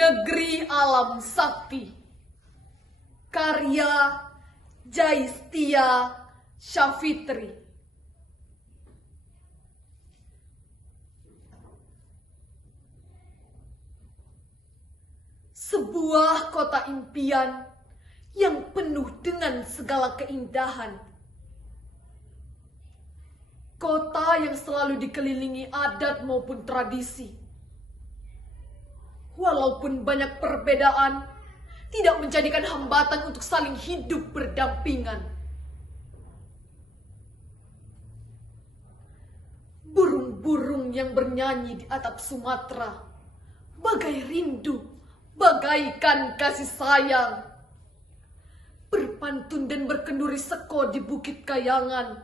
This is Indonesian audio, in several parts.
Negeri Alam Sakti. Karya Jaistia Syafitri. Sebuah kota impian yang penuh dengan segala keindahan. Kota yang selalu dikelilingi adat maupun tradisi. Walaupun banyak perbedaan, tidak menjadikan hambatan untuk saling hidup berdampingan. Burung-burung yang bernyanyi di atap Sumatera, bagai rindu, bagaikan kasih sayang. Berpantun dan berkenduri seko di Bukit Kayangan,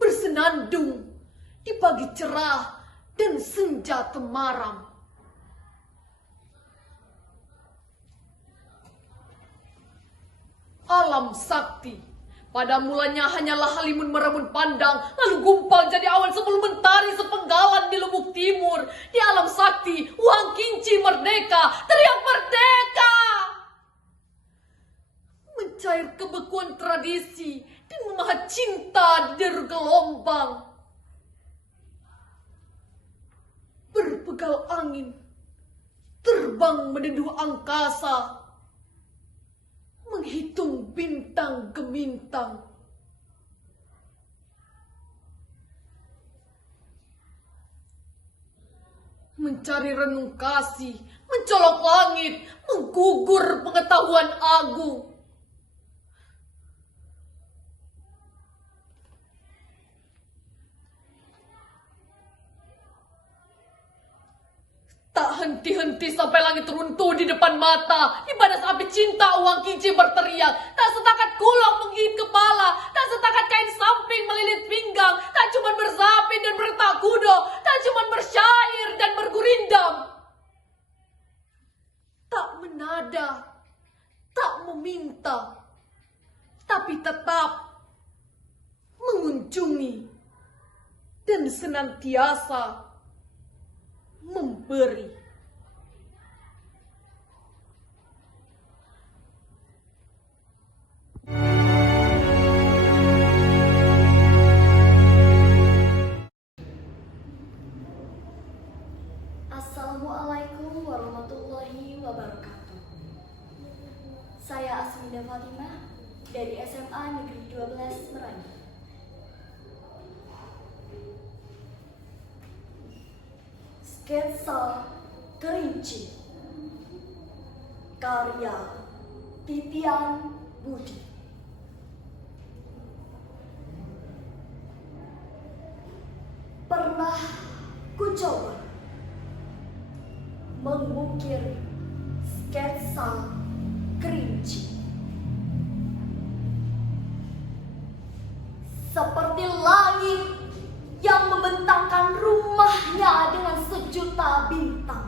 bersenandung di pagi cerah dan senja temaram. Alam Sakti pada mulanya hanyalah halimun meramun pandang, lalu gumpal jadi awan sebelum mentari sepenggalan di Lubuk Timur. Di Alam Sakti, uang kinci merdeka, teriak merdeka! Mencair kebekuan tradisi dan memahat cinta di deru gelombang. Berpegal angin, terbang menenduh angkasa, menghitung bintang gemintang. Mencari renung kasih, mencolok langit, menggugur pengetahuan agung. Tak henti-henti sampai langit runtuh di depan mata. Di panas api cinta uang kinci berteriak. Tak setakat kulak menggigit kepala. Tak setakat kain samping melilit pinggang. Tak cuma bersapin dan bertak kudo. Tak cuma bersyair dan bergurindam. Tak menada, tak meminta, tapi tetap mengunjungi dan senantiasa memberi. Assalamualaikum warahmatullahi wabarakatuh. Saya Asminda Fatimah dari SMA Negeri 12 Merangin. Sketsa Kerinci, karya Titian Budi. Pernah ku coba mengukir sketsa kerinci, seperti langit yang membentangkan rumahnya dengan sejuta bintang.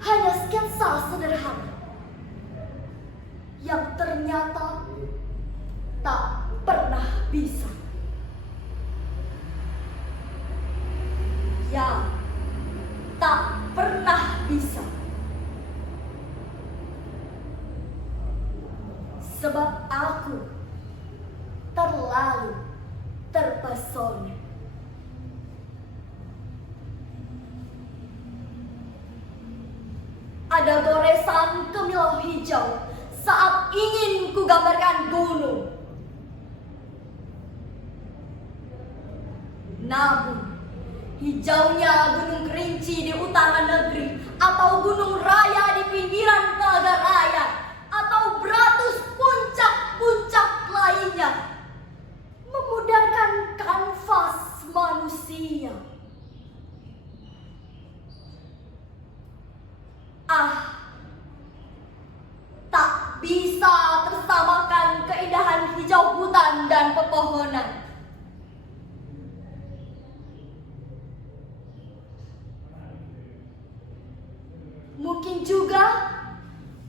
Hanya sketsa sederhana yang ternyata tak pernah bisa. Yang tak pernah bisa. Sebab aku terlalu terpesona. Ada goresan kemilau hijau saat ingin ku gambarkan gunung. Namun, hijaunya Gunung Kerinci di utara negeri, atau Gunung Raya di pinggiran Naga Raya, atau beratus puncak-puncak lainnya, memudarkan kanvas manusia. Tak bisa tersamakan keindahan hijau hutan dan pepohonan. Mungkin juga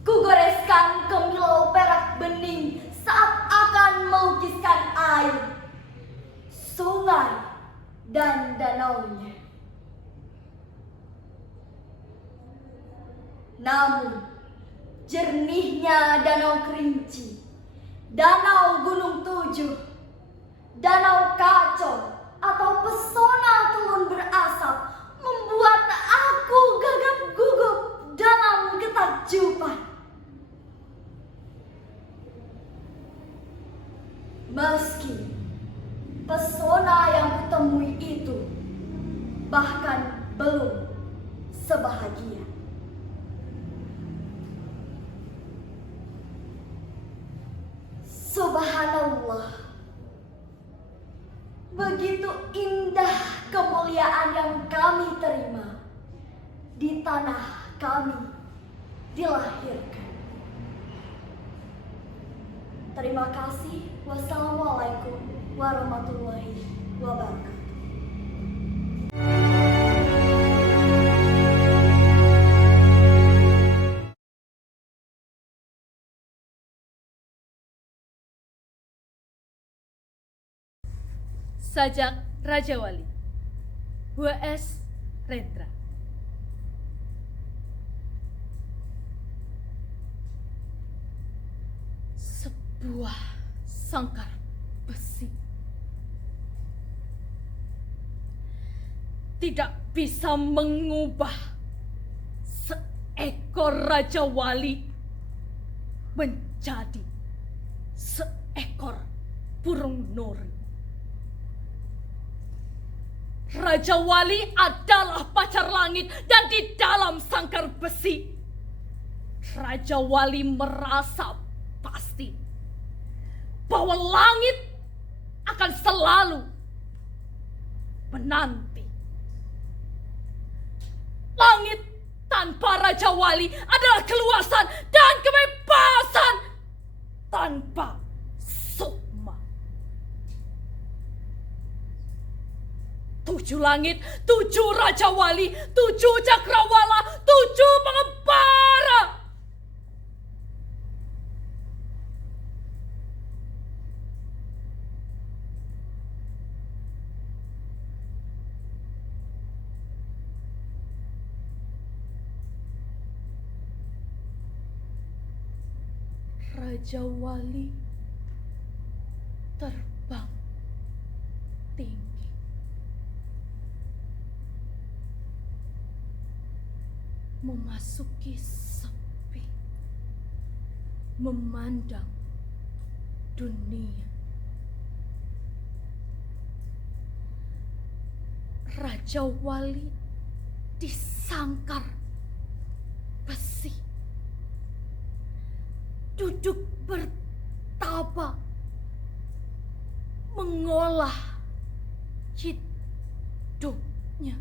ku goreskan kemilau perak bening saat akan melukiskan air, sungai, dan danaunya. Namun, jernihnya Danau Kerinci, Danau Gunung Tujuh, Danau Kacon, atau pesona telun berasap membuat aku gagap gugup dalam ketakjuban. Meski pesona yang kutemui itu bahkan belum sebahagia. Subhanallah, begitu indah kemuliaan yang kami terima di tanah kami dilahirkan. Terima kasih. Wassalamualaikum warahmatullahi wabarakatuh. Sajak Raja Wali, W.S. Rendra. Sebuah sangkar besi tidak bisa mengubah seekor Raja Wali menjadi seekor burung nuri. Raja Wali adalah pacar langit, dan di dalam sangkar besi Raja Wali merasa pasti bahwa langit akan selalu menanti. Langit tanpa Raja Wali adalah keluasan dan kebebasan tanpa sukma. 7 langit, 7 Raja Wali, 7 cakrawala, 7 pengembara. Raja Wali terbang tinggi, memasuki sepi, memandang dunia. Raja Wali disangkar besi, duduk bertapa, mengolah hidupnya.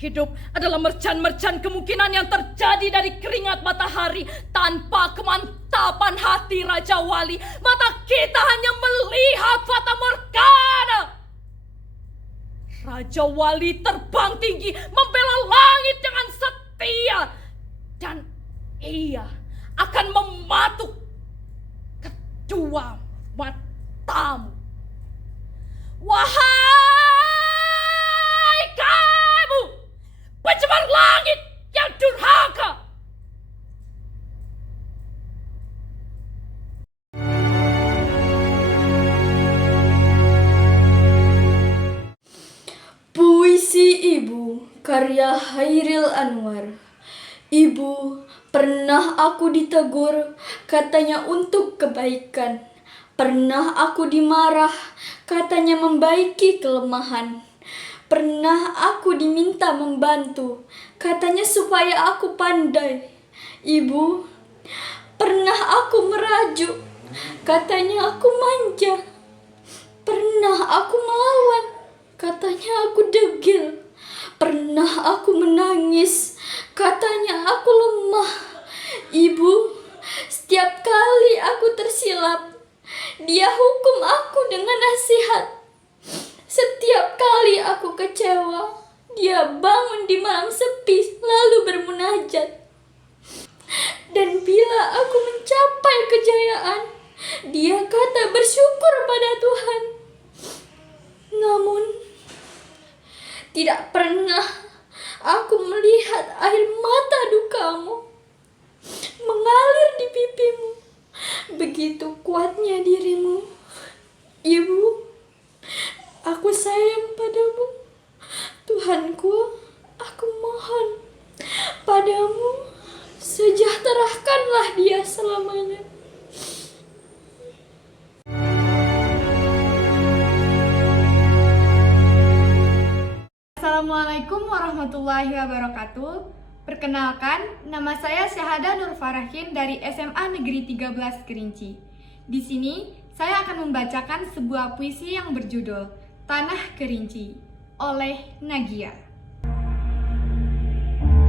Hidup adalah mercan-mercan kemungkinan yang terjadi dari keringat matahari. Tanpa kemantapan hati Raja Wali, mata kita hanya melihat fata morgana. Raja Wali terbang tinggi, membela langit dengan setia, dan ia akan mematuk kedua matamu. Wahai kamu, pencemar langit yang durhaka! Puisi Ibu, karya Hairil Anwar. Ibu, pernah aku ditegur, katanya untuk kebaikan. Pernah aku dimarah, katanya membaiki kelemahan. Pernah aku diminta membantu, katanya supaya aku pandai. Ibu, pernah aku merajuk, katanya aku manja. Pernah aku melawan, katanya aku degil. Pernah aku menangis, katanya aku lemah. Ibu, setiap kali aku tersilap, dia hukum aku dengan nasihat. Setiap kali aku kecewa, dia bangun di malam sepi lalu bermunajat. Dan bila aku mencapai kejayaan, dia kata bersyukur pada Tuhan. Namun, Tidak pernah aku melihat air mata dukamu mengalir di pipimu. Begitu kuatnya dirimu. Ibu, aku sayang padamu. Tuhanku, aku mohon padamu, sejahterakanlah dia selamanya. Assalamualaikum warahmatullahi wabarakatuh. Perkenalkan, nama saya Syahada Nur Farahin dari SMA Negeri 13 Kerinci. Di sini, saya akan membacakan sebuah puisi yang berjudul Tanah Kerinci oleh Nagia.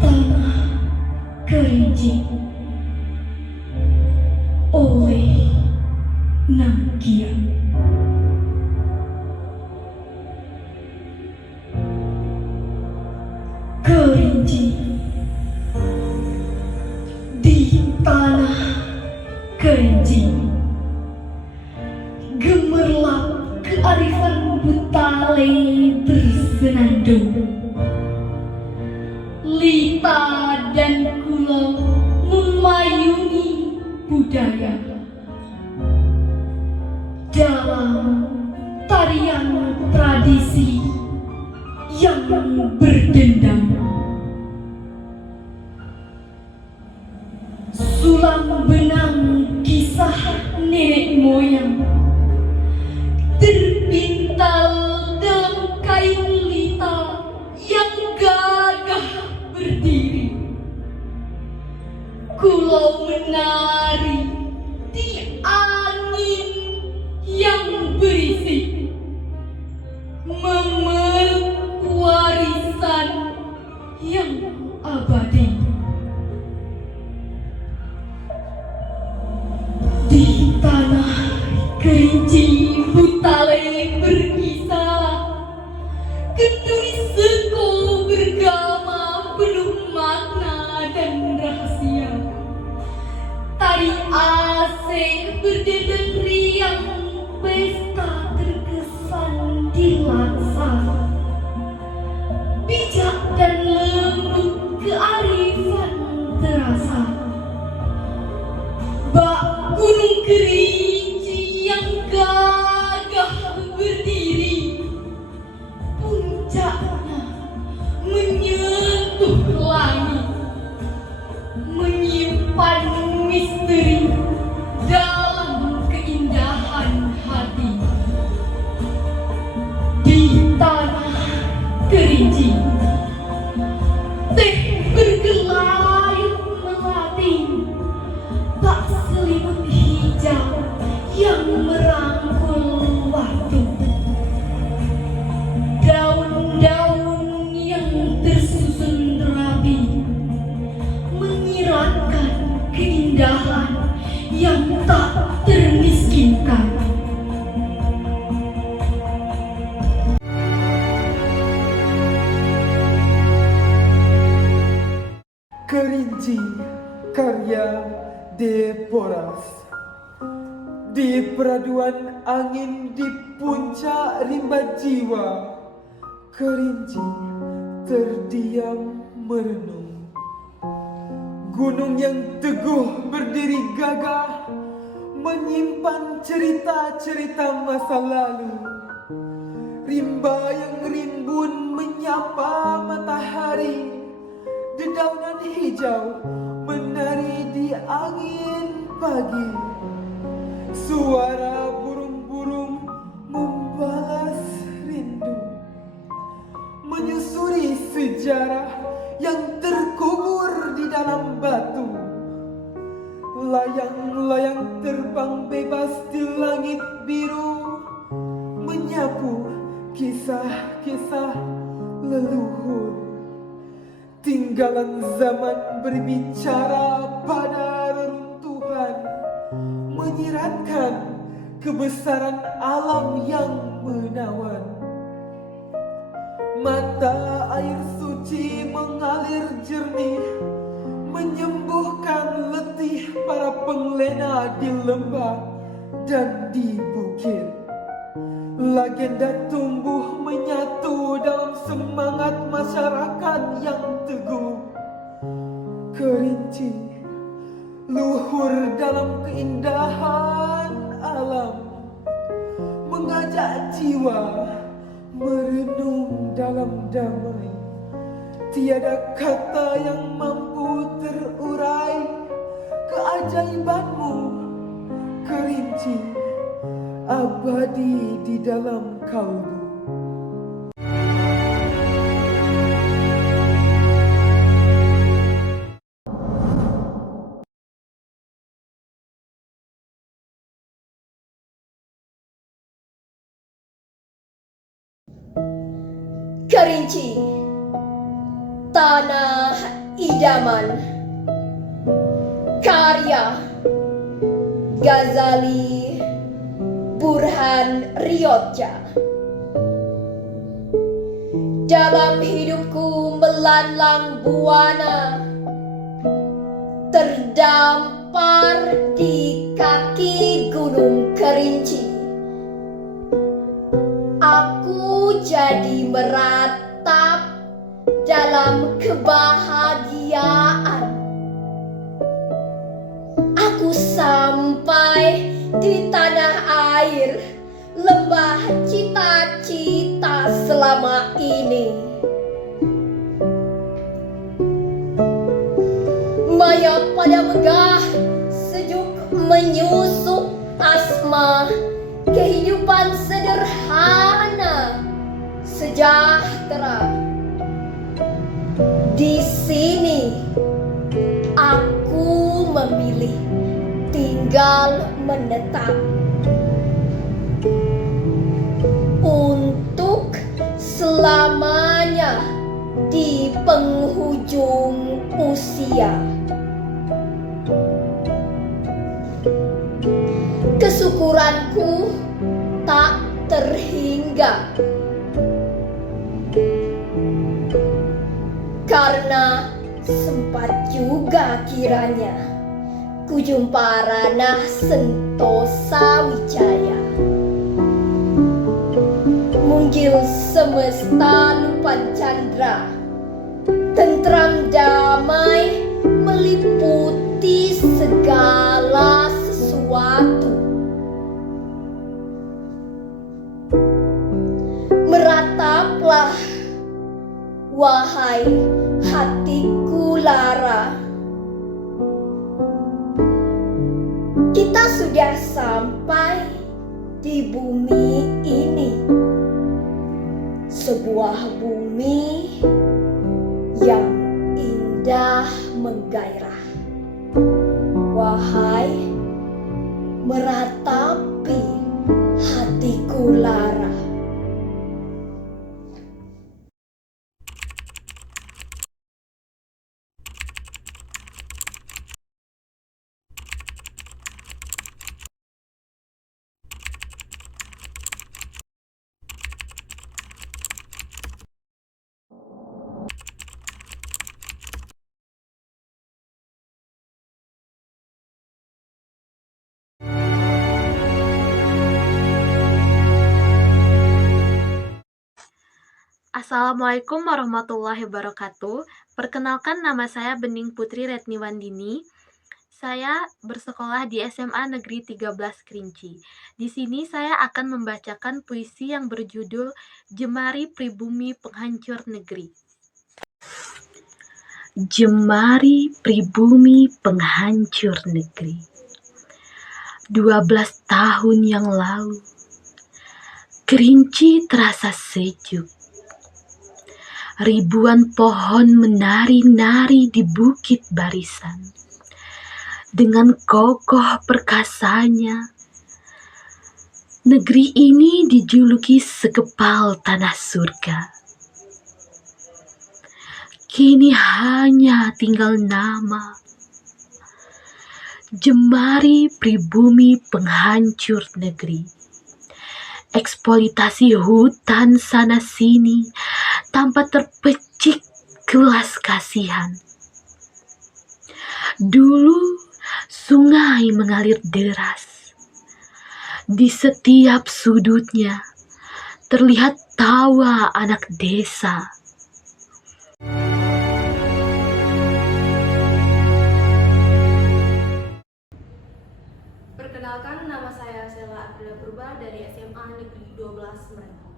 Tanah Kerinci oleh Nagia. Kerinci, di tanah Kerinci, gemerlap kearifan Butale bersenandung. Lita dan Kula memayungi budaya dalam tarian tradisi yang berdendam. Sulam benang kisah nenek moyang terpintal dalam kain lita yang gagah berdiri. Kulau menari di angin yang berisik, memeluk warisan yang abadi. Di tanah Kerinci Butale berkisah, kenduri seko bergama penuh makna dan rahasia. Tari asing berdendang riang, pesta terkesan dilaksana. Bijak dan lembut kearifan terasa. Bak Gunung Kerinci yang gagah berdiri, puncaknya menyentuh langit, menyimpan misteri dalam keindahan hati. Di tanah Kerinci, teh bergelai melati, tak selimut hijau yang merangkul waktu. Daun-daun yang tersusun rapi menyiratkan keindahan yang tak termiskinkan. Kerinci, karya Deporas. Di peraduan angin di puncak rimba jiwa, Kerinci terdiam merenung. Gunung yang teguh berdiri gagah, menyimpan cerita-cerita masa lalu. Rimba yang rimbun menyapa matahari, dedaunan hijau menari di angin pagi. Suara burung-burung membalas rindu, menyusuri sejarah yang terkubur di dalam batu. Layang-layang terbang bebas di langit biru, menyapu kisah-kisah leluhur. Tinggalan zaman berbicara pada reruntuhan, menyiratkan kebesaran alam yang menawan. Mata air suci mengalir jernih, menyembuhkan letih para penglena di lembah dan di bukit. Legenda tumbuh menyatu dalam semangat masyarakat yang teguh. Kerinci, luhur dalam keindahan alam, mengajak jiwa merenung dalam damai. Tiada kata yang mampu terurai keajaibanmu, Kerinci, abadi di dalam kalbu. Kerinci, tanah idaman. Karya Ghazali Burhan Riyodja. Dalam hidupku melanglang buana, terdampar di kaki gunung Kerinci. Aku jadi meratap dalam kebahagiaan. Aku sampai di tanah air, lembah cita-cita selama ini. Mayat pada megah, sejuk menyusup asma, kehidupan sederhana, sejahtera. Di sini aku memilih tinggal menetap untuk selamanya di penghujung usia. Kesyukuranku tak terhingga, karena sempat juga kiranya ku jumpa ranah Sentosa Wijaya. Munggil semesta lupan candra, tentram damai meliputi segala sesuatu. Merataplah, wahai hatiku lara. Kita sudah sampai di bumi ini, sebuah bumi yang indah menggairah. Wahai meratapi hatiku lara. Assalamualaikum warahmatullahi wabarakatuh. Perkenalkan, nama saya Bening Putri Retniwandini. Saya bersekolah di SMA Negeri 13 Kerinci. Di sini saya akan membacakan puisi yang berjudul Jemari Pribumi Penghancur Negeri. Jemari Pribumi Penghancur Negeri. 12 tahun yang lalu, Kerinci terasa sejuk. Ribuan pohon menari-nari di bukit barisan. Dengan kokoh perkasanya, negeri ini dijuluki sekepal tanah surga. Kini hanya tinggal nama. Jemari Pribumi Penghancur Negeri. Eksploitasi hutan sana-sini tanpa terpecik kelas kasihan. Dulu sungai mengalir deras. Di setiap sudutnya terlihat tawa anak desa. Perkenalkan, nama saya Sela Aprila Purba dari SMA Negeri 12 Merengkong.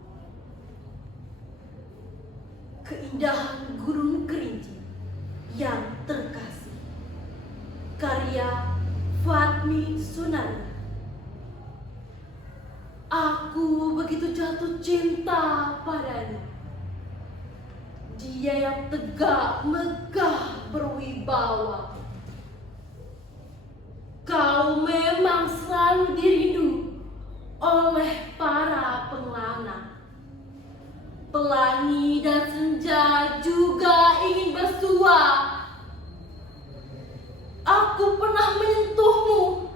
Keindahan Gunung Kerinci yang terkasih, karya Fatmi Sunardi. Aku begitu jatuh cinta padanya. Dia yang tegak, megah, berwibawa. Kau memang selalu dirindu oleh para pengelana. Pelangi dan senja juga ingin bersua. Aku pernah menyentuhmu,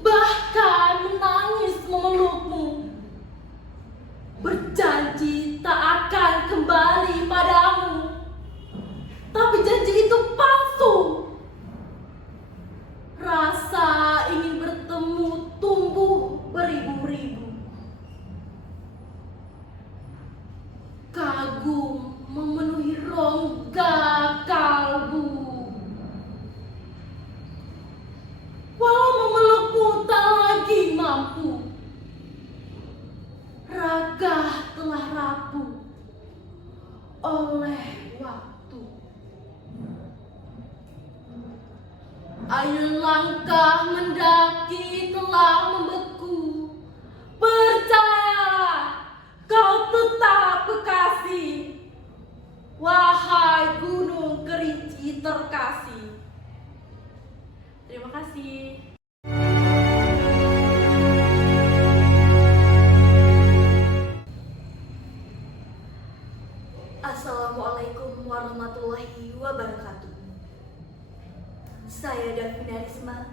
bahkan menangis memelukmu. Berjanji tak akan kembali padamu. Tapi janji itu palsu. Rasa ingin bertemu tumbuh beribu-ribu. Kagum memenuhi rongga kalbu. Walau memelukmu tak lagi mampu. Raga telah rapuh oleh waktu. Air langkah mendaki telah membeku. Percayalah, kau tetap kekasih. Wahai Gunung Kerinci terkasih. Terima kasih. Assalamualaikum warahmatullahi wabarakatuh. Saya Davina Risma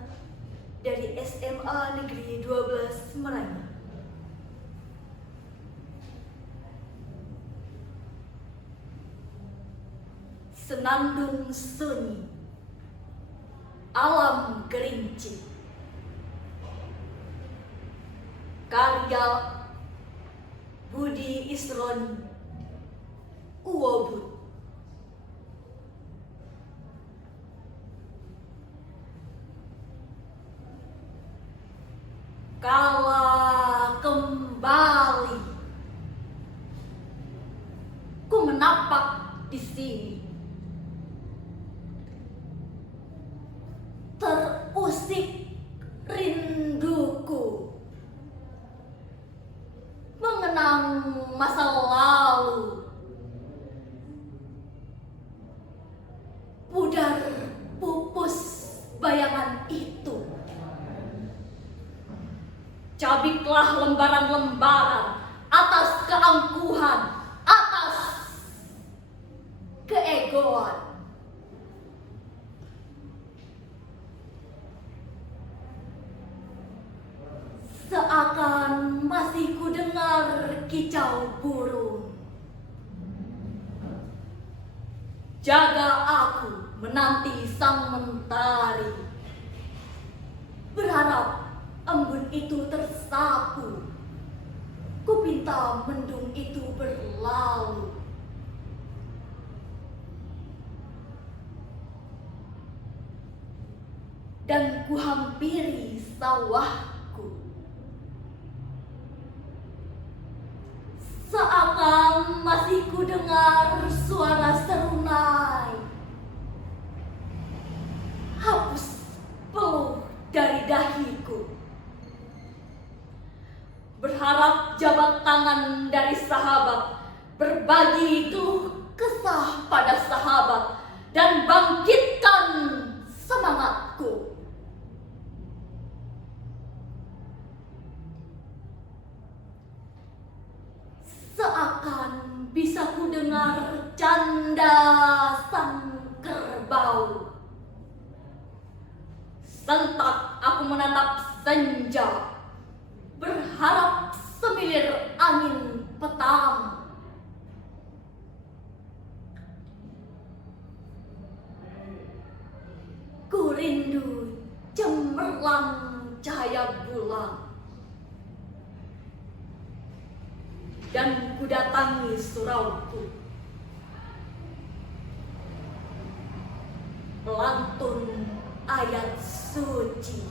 dari SMA Negeri 12 Merangkong. Senandung sunyi, alam Kerinci. Karya Budi Isron Uwobud. Kala kembali ku menapak di sini, terusik rinduku mengenang masa lalu. Pudar pupus bayangan itu. Cabiklah lembaran-lembaran atas keangkuhan, atas keegoan. Seakan masih ku dengar kicau burung. Jaga aku menanti sang mentari. Berharap embun itu tersapu. Ku pinta mendung itu berlalu. Dan ku hampiri sawahku. Seakan masih ku dengar suara serunai. Hapus peluh dari dahiku. Berharap jabat tangan dari sahabat, berbagi keluh kesah pada sahabat, dan bangkitkan semangatku. Seakan bisa ku dengar canda sang kerbau. Sentak aku menatap senja, berharap semilir angin petang. Ku rindu cemerlang cahaya bulan. dan kudatangi surauku. Melantun ayat suci.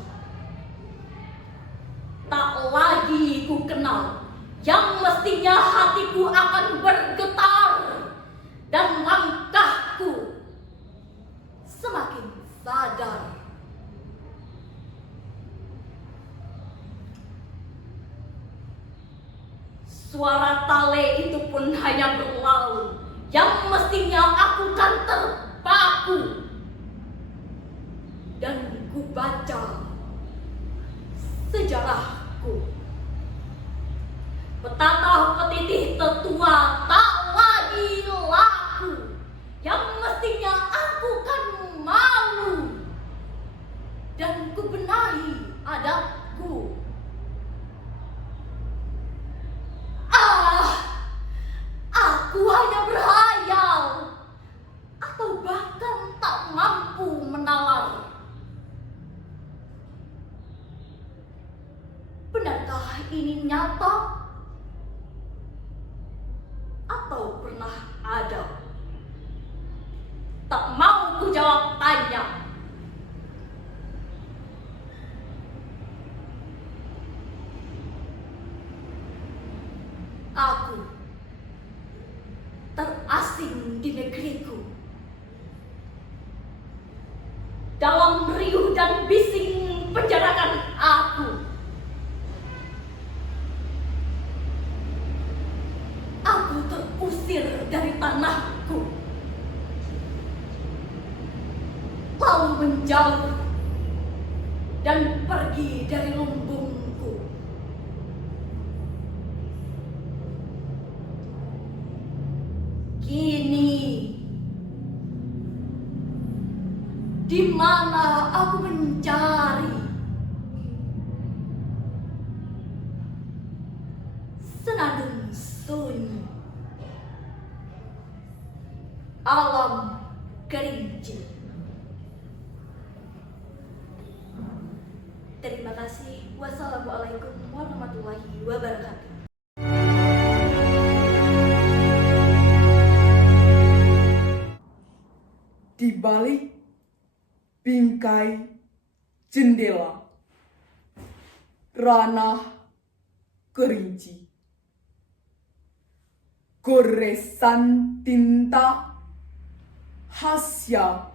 Tak lagi ku kenal yang mestinya hatiku akan bergetar dan langkahku semakin sadar. Suara tale itu pun hanya berlalu, yang mestinya aku kan terpaku. Dan ku baca sejarahku. Petata petitih tetua tak lagi laku, yang mestinya aku kan malu. Dan ku benahi adatku. Aku hanya berhayal atau bahkan tak mampu menalar. Benarkah ini nyata atau pernah ada? Tak mau ku jawab tanya. Aku terasing di negeriku. Dalam riuh dan bising penjarakan aku. Aku terusir dari tanahku. Lalu menjauh dan pergi dari lumbungku. Kini, di mana aku mencari senandung sunyi alam Kerinci. Terima kasih. Wassalamualaikum warahmatullahi wabarakatuh. Di balik bingkai jendela, ranah Kerinci, goresan tinta Hasya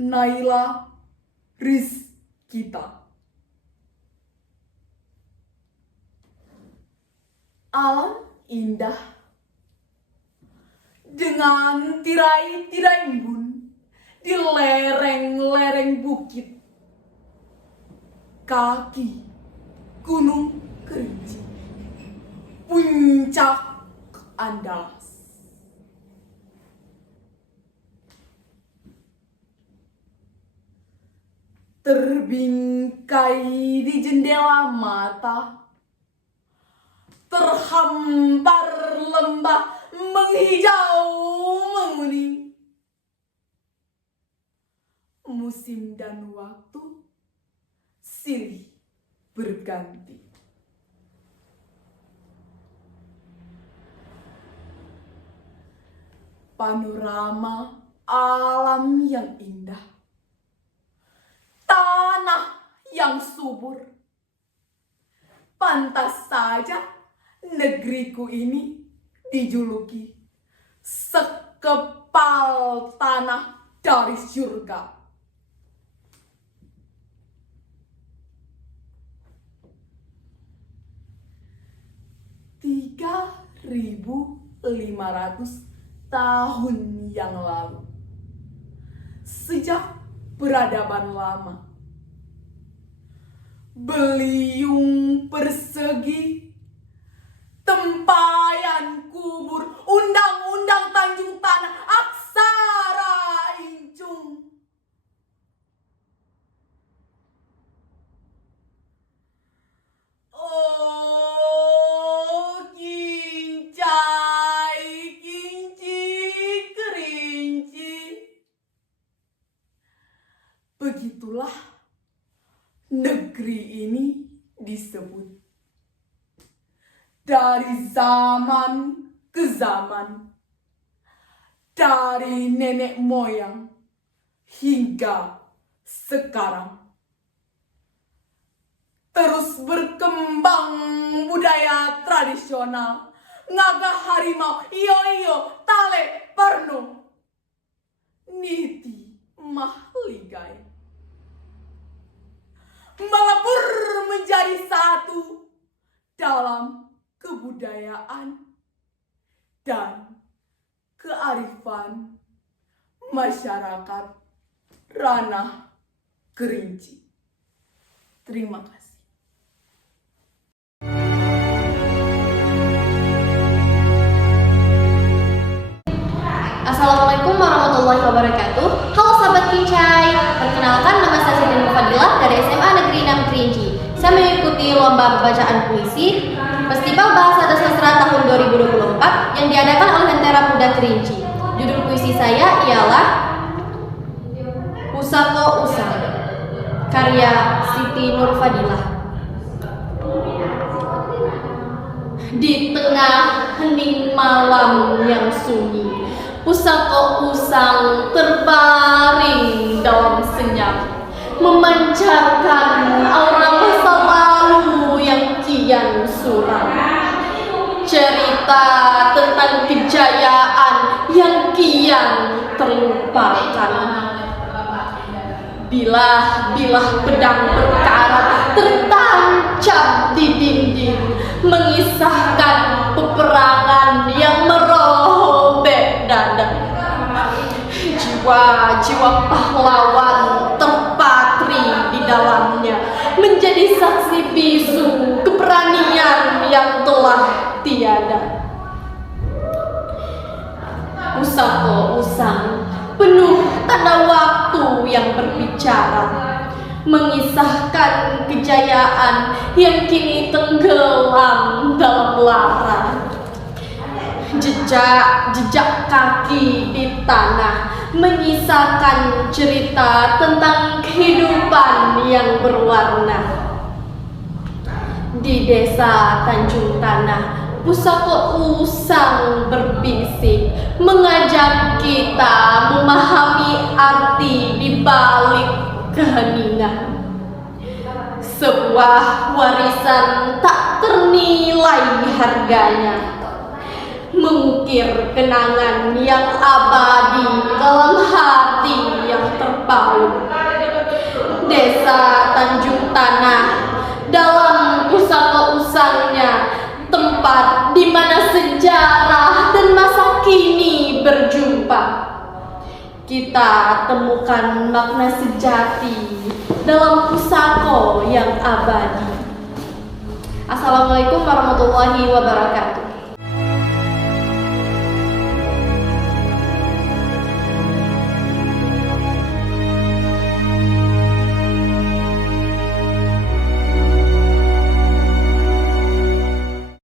Naila Rizkita. Alam indah dengan tirai-tirai embun di lereng-lereng bukit, kaki Gunung Kerinci, puncak Andas. Terbingkai di jendela mata, terhampar lembah menghijau menguning. Musim dan waktu silih berganti. Panorama alam yang indah, tanah yang subur. Pantas saja negeriku ini dijuluki sekepal tanah dari surga. 3.500 tahun yang lalu, sejak peradaban lama, beliung persegi, tempayan kubur, undang-undang Tanjung Tanah, aksara incung. Oh, Kincai, Kinci, Kerinci. Begitulah negeri ini disebut. dari zaman ke zaman, dari nenek moyang hingga sekarang. Terus berkembang budaya tradisional, ngaga harimau, iyo tale perno, niti mahligai. Melebur menjadi satu dalam kebudayaan dan kearifan masyarakat ranah Kerinci. Terima kasih. Assalamualaikum warahmatullahi wabarakatuh. Halo sahabat Kincai, perkenalkan nama saya Siti Nurfadilah dari SMA Negeri 6 Kerinci. Saya mengikuti lomba pembacaan puisi Festival Bahasa dan Sastra tahun 2024 yang diadakan oleh Lentera Muda Kerinci. Judul puisi saya ialah Pusako Usang, karya Siti Nurfadilah. Di tengah hening malam yang sunyi, pusako usang terbaring dalam senyap, memancarkan aura masa lalu yang kian suram. Cerita tentang kejayaan yang kian terlupakan. Bilah-bilah pedang berkarat tertancap di dinding, mengisahkan peperangan yang merobek dada. Jiwa-jiwa pahlawan terpatri di dalamnya, menjadi saksi bisu keberanian yang telah tiada. Pusako usang penuh tanda waktu yang berbicara, mengisahkan kejayaan yang kini tenggelam dalam lara. Jejak kaki di tanah menyisakan cerita tentang kehidupan yang berwarna. Di desa Tanjung Tanah, pusako usang berbisik, mengajak kita memahami arti di balik keheningan. Sebuah warisan tak ternilai harganya, mengukir kenangan yang abadi dalam hati yang terpaut. Desa Tanjung Tanah dalam pusako usangnya, tempat di mana sejarah dan masa kini berjumpa. Kita temukan makna sejati dalam pusako yang abadi. Assalamualaikum warahmatullahi wabarakatuh.